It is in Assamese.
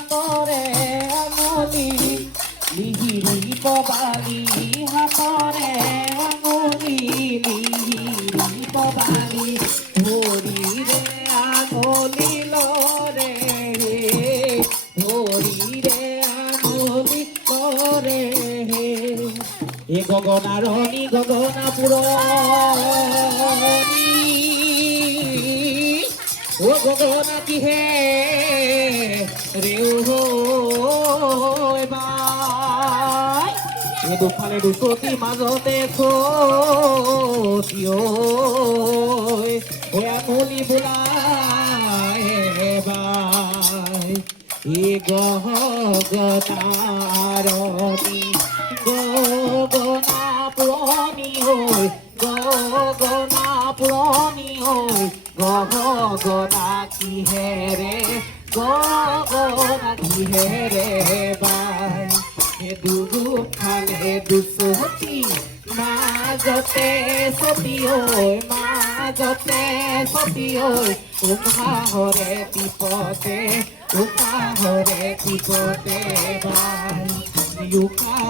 হাতৰে আঙুলি লিহিৰি পবালি হাতৰে আঙুলি লিহিৰি পবালি ভৰিৰে আঙুলি লৰে ভৰিৰে আঙুলি লৰে এ গগনাৰণী গগনা পুৰণী ও গগনা কিহে ৰেও বাই এ দুফালে দুচকী মাজতে সতী ঐ আঙুলি বোলাই বাই এ গগনাৰণী গগনা পুৰণি ঐ গগনা পুৰণি ঐ গগনা কিহেৰে বাই হে দুফালে দুচকী মাজতে সতী ঐ মাজতে সতী ঐ উশাহৰে টিপতে বাই উশাহ